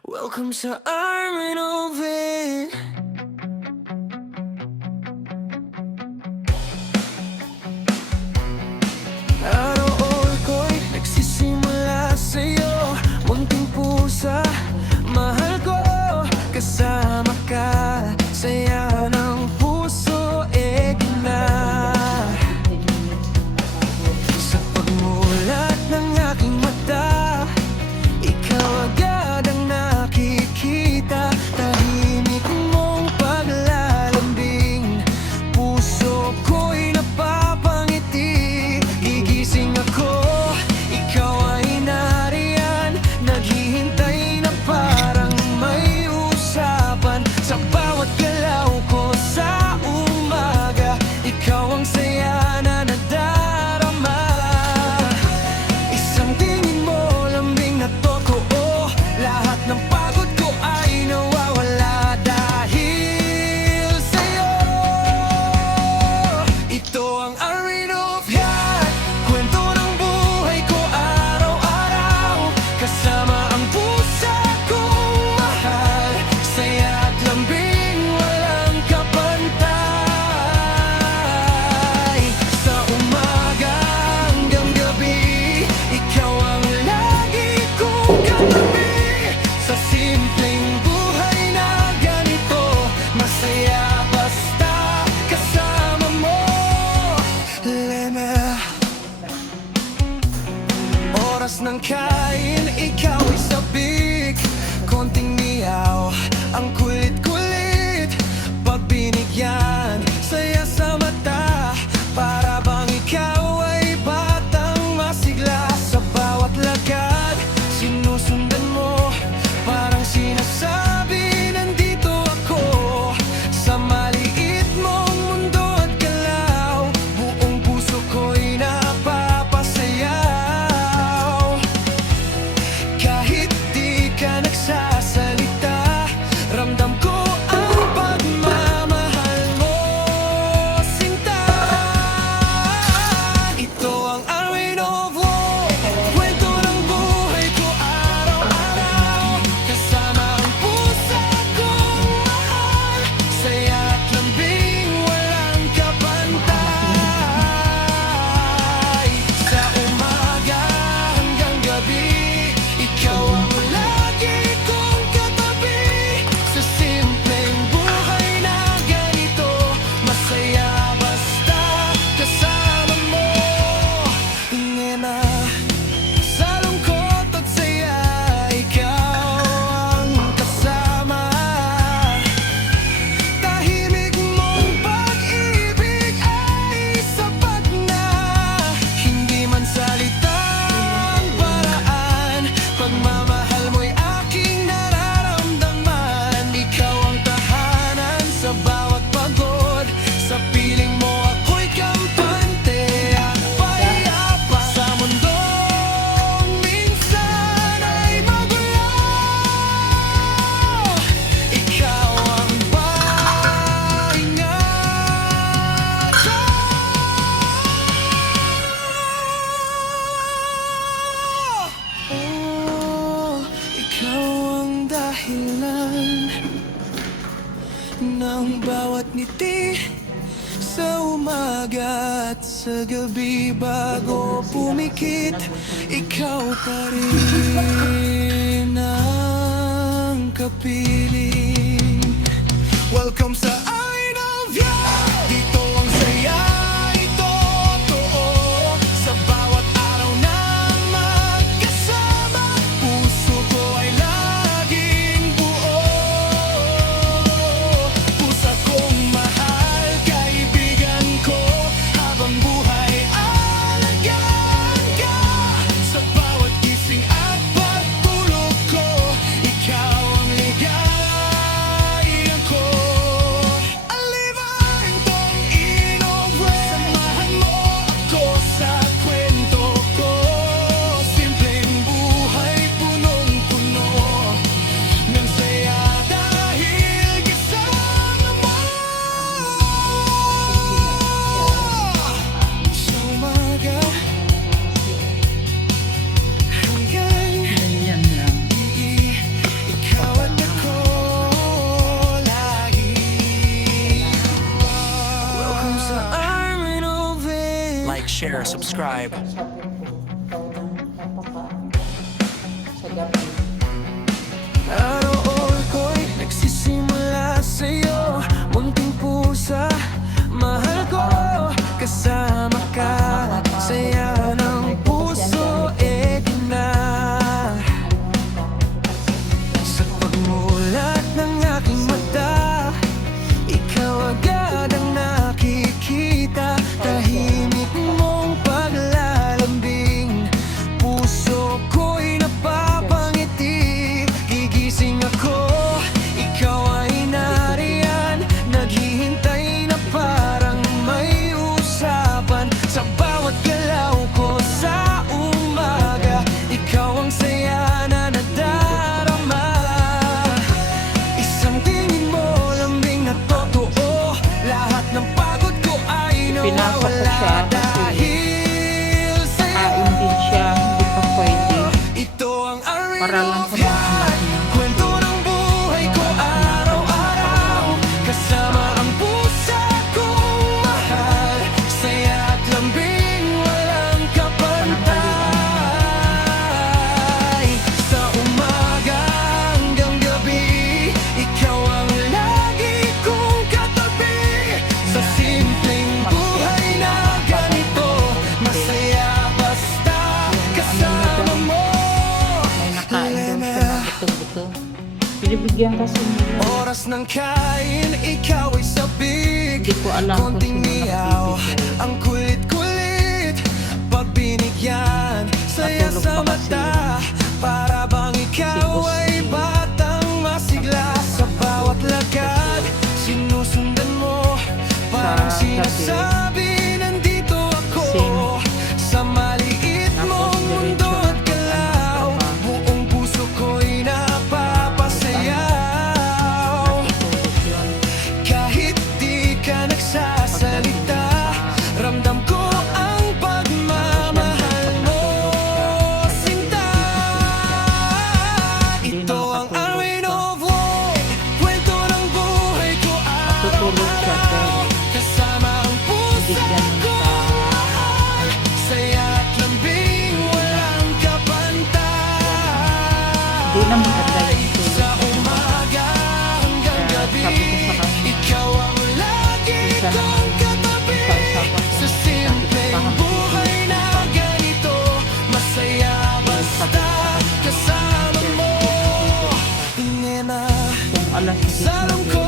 Welcome sa Armin Oven. Araw-araw ko'y nagsisimula sa'yo, munting pusa, mahal ko, kasama ka, saya ng puso, na. Sa pagmulat ng aking mata, ikaw agad ang nakikita, tahimik mong paglalambing, puso ko'y napapangiti. Gigising ako, ikaw ay nariyan, naghihintay na parang may usapan. Sa bawat galaw ko sa umaga, ikaw ang saya na nadarama. Isang tingin mo, lambing na totoo, lahat ng pagod ko ay nawawala dahil sa'yo. Ito ang Armin of Yan, kwento ng buhay ko araw-araw, kasama ang pusa kong mahal, saya at lambing walang kapantay. Sa umaga hanggang gabi, ikaw ang lagi kong katabi. Sa simpleng buhay na ganito, masaya basta kasama mo. Lena, oras ng kain, ikaw ay sabik, konting miyaw, ang kulit-kulit. Pag binigyan, saya sa mata, para bang ikaw ay batang masigla. Sa bawat lakad, sinusundan mo, parang sinasabi, nandito ako. Sa maliit mong mundo at galaw, buong puso ko'y napapasayaw. Kahit di ka nagsasalita, ramdam ko ang pagmamahal mo, sinta. Ito ang Armin of War, kwento ng buhay ko araw-araw, kasama ang pusa kong mahal, saya at lambing walang kapantay. Sa umaga hanggang gabi, ikaw ang lagi kong katabi. Sa simpleng buhay na ganito, masaya basta kasama mo. Nena, sa lungkot at saya, ikaw ang kasama. Tahimik mong pag-ibig ay sapat na, hindi man salitang paraan, pagmamahal mo'y aking nararamdaman. Ikaw ang tahanan sa bawat pagod, sa piling mo ako'y kampante at payapa. Sa mundong minsan ay magulo, ikaw ang pahinga ko. Oh, ikaw ang dahilan ng bawat ngiti, sa umaga at sa gabi bago pumikit, ikaw pa rin ang kapiling. Welcome sa Armin of Yan, dito ang saya ay totoo, sa bawat araw na magkasama, puso ko ay laging buo. Pusa kong mahal, kaibigan ko, habang buhay alagaan ka. Sa bawat gising at pagtulog ko, ikaw ang ligaya ko. share, subscribe. Sabi ko, sa gabi. Araw ko'y nagsisimula sa'yo, munting pusa, mahal ko, kasama ka, saya ng puso, di na. Sa pagmulat ng aking mata, ikaw agad ang nakikita, tahimik mong paglalambing, puso ko'y napapangiti. Gigising ako, ikaw ay nariyan, naghihintay na parang may usapan. Sa bawat galaw ko sa umaga, ikaw ang saya na nadarama. Isang tingin mo, lambing na totoo, lahat ng pagod ko ay Pinasa ko nawala siya kasi dahil sa'yo. kain din siya, hindi pa pwede. Ito ang Para lang sa mga anak niya. kwento ng buhay ko araw-araw, kasama ang pusa kong mahal, saya at lambing walang kapantay. Sa umaga hanggang gabi, ikaw ang lagi kong katabi. Sa simpleng buhay na ganito, masaya basta kasama mo. May nakain daw siya na buto-buto. Binibigyan kasi nila. Oras ng kain, ikaw ay sabik. Hindi ko alam kung Konting sino niyaw, nagbibigay. ang kulit-kulit. Pag binigyan, saya Natulog sa pa kasi mata. Para bang ikaw Si ay batang masigla. Sa bawat lakad, sinusundan mo. Parang Sa gabi, sinasabi, nandito ako. sing. Sa maliit Tapos mong diretso mundo at galaw, trabaho. buong puso ko'y napapasayaw. Natutulog yun. Kahit di ka nagsasalita, ramdam ko ang pagmamahal mo, sinta. Ito ang Arwin of Woe, kwento ng buhay ko Natutulog siya araw-araw, pero kasama ang hindi pusa ganun ko mahal, saya at lambing walang kapantay. Hindi na maganda yung tulog. Sa umaga hanggang Kaya gabi, sabi ko sa kanya, ikaw ang lagi minsan kong katabi. isa-isa pa Sa siya. simpleng Sabi ko, buhay na ganito, masaya basta kasama mo. Nena, Kung alas sa 10 lungkot